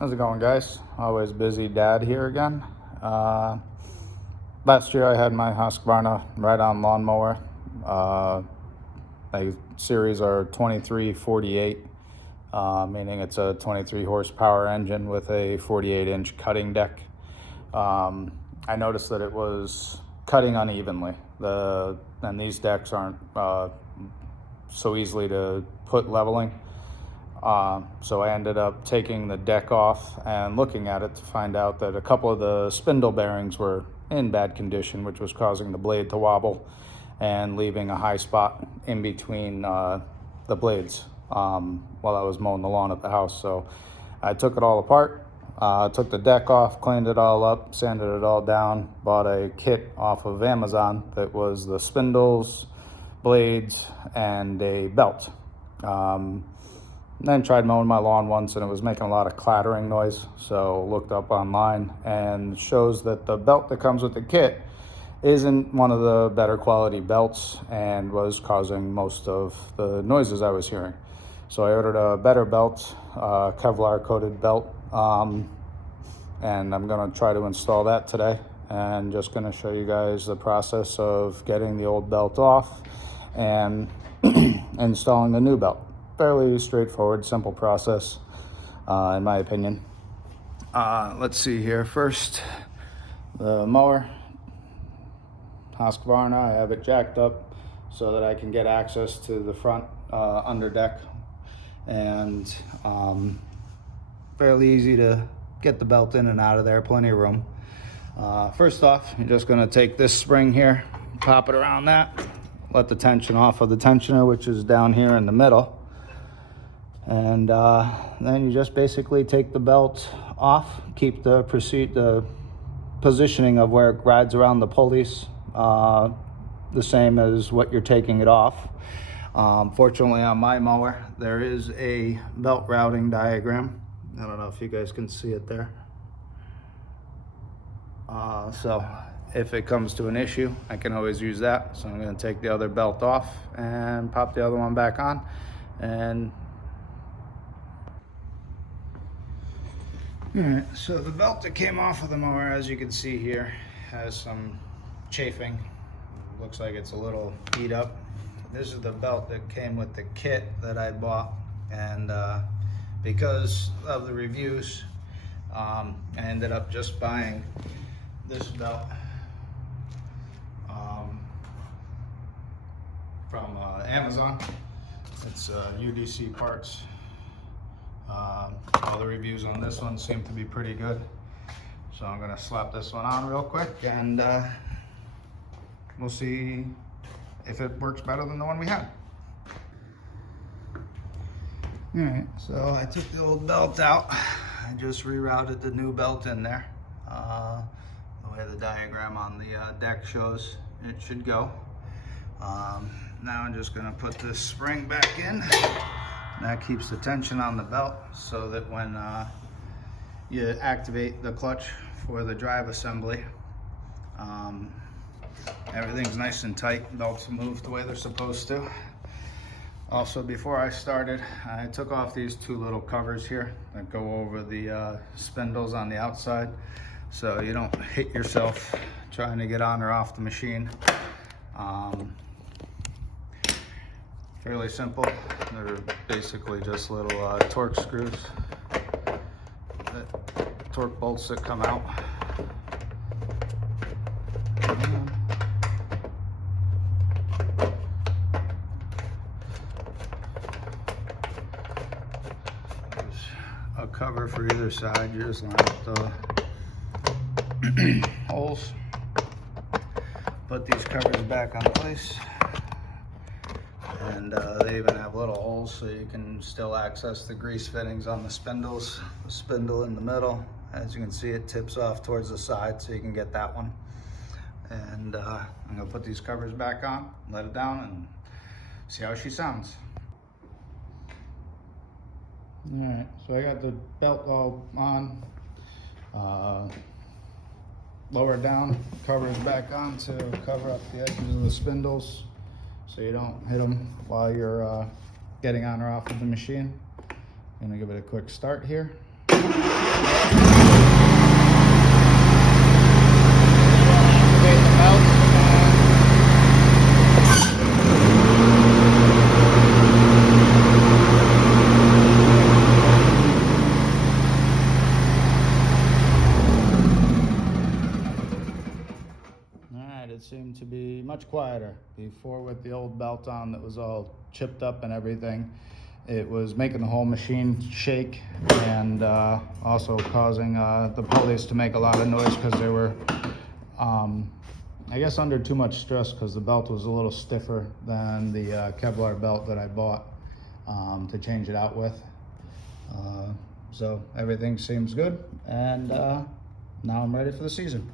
How's it going, guys? Always busy dad here again. Last year I had my Husqvarna ride-on lawnmower. My series are 2348, meaning it's a 23 horsepower engine with a 48-inch cutting deck. I noticed that it was cutting unevenly. And these decks aren't so easily to put leveling. So I ended up taking the deck off and looking at it to find out that a couple of the spindle bearings were in bad condition, which was causing the blade to wobble and leaving a high spot in between the blades while I was mowing the lawn at the house. So I took it all apart, took the deck off, cleaned it all up, sanded it all down, bought a kit off of Amazon that was the spindles, blades, and a belt. Then tried mowing my lawn once and it was making a lot of clattering noise, so looked up online and shows that the belt that comes with the kit isn't one of the better quality belts and was causing most of the noises I was hearing. So I ordered a better belt, Kevlar coated belt, and I'm gonna try to install that today, and just gonna show you guys the process of getting the old belt off and installing the new belt. Fairly straightforward, simple process, in my opinion. Let's see here. First, the mower, Husqvarna. I have it jacked up so that I can get access to the front under deck, and fairly easy to get the belt in and out of there. Plenty of room. First off, you're just going to take this spring here, pop it around that, let the tension off of the tensioner, which is down here in the middle. And then you just basically take the belt off, keep the positioning of where it rides around the pulleys the same as what you're taking it off. Fortunately on my mower, there is a belt routing diagram. I don't know if you guys can see it there. So if it comes to an issue, I can always use that. So I'm going to take the other belt off and pop the other one back on. And Alright, so the belt that came off of the mower, as you can see here, has some chafing. Looks like it's a little beat up. This is the belt that came with the kit that I bought, and because of the reviews, I ended up just buying this belt from Amazon. It's UDC parts. All the reviews on this one seem to be pretty good, so I'm gonna slap this one on real quick, and we'll see if it works better than the one we had. All right, so I took the old belt out. I just rerouted the new belt in there. The way the diagram on the deck shows it should go. Now I'm just gonna put this spring back in. That keeps the tension on the belt so that when you activate the clutch for the drive assembly, everything's nice and tight, belts move the way they're supposed to. Also, before I started, I took off these two little covers here that go over the spindles on the outside, so you don't hit yourself trying to get on or off the machine. Fairly simple. They're basically just little torque screws, torque bolts that come out. There's a cover for either side. You just line up the holes, put these covers back on place. And they even have little holes so you can still access the grease fittings on the spindles. The spindle in the middle, as you can see, it tips off towards the side, so you can get that one. And I'm gonna put these covers back on, let it down, and see how she sounds. All right, so I got the belt all on, lower down, covers back on to cover up the edges of the spindles, so you don't hit them while you're getting on or off of the machine. I'm gonna give it a quick start here. All Activate the belt Alright, it seemed to be much quieter. Before, with the old belt on that was all chipped up and everything, it was making the whole machine shake, and also causing the pulleys to make a lot of noise because they were, I guess, under too much stress, because the belt was a little stiffer than the Kevlar belt that I bought to change it out with. So everything seems good, and now I'm ready for the season.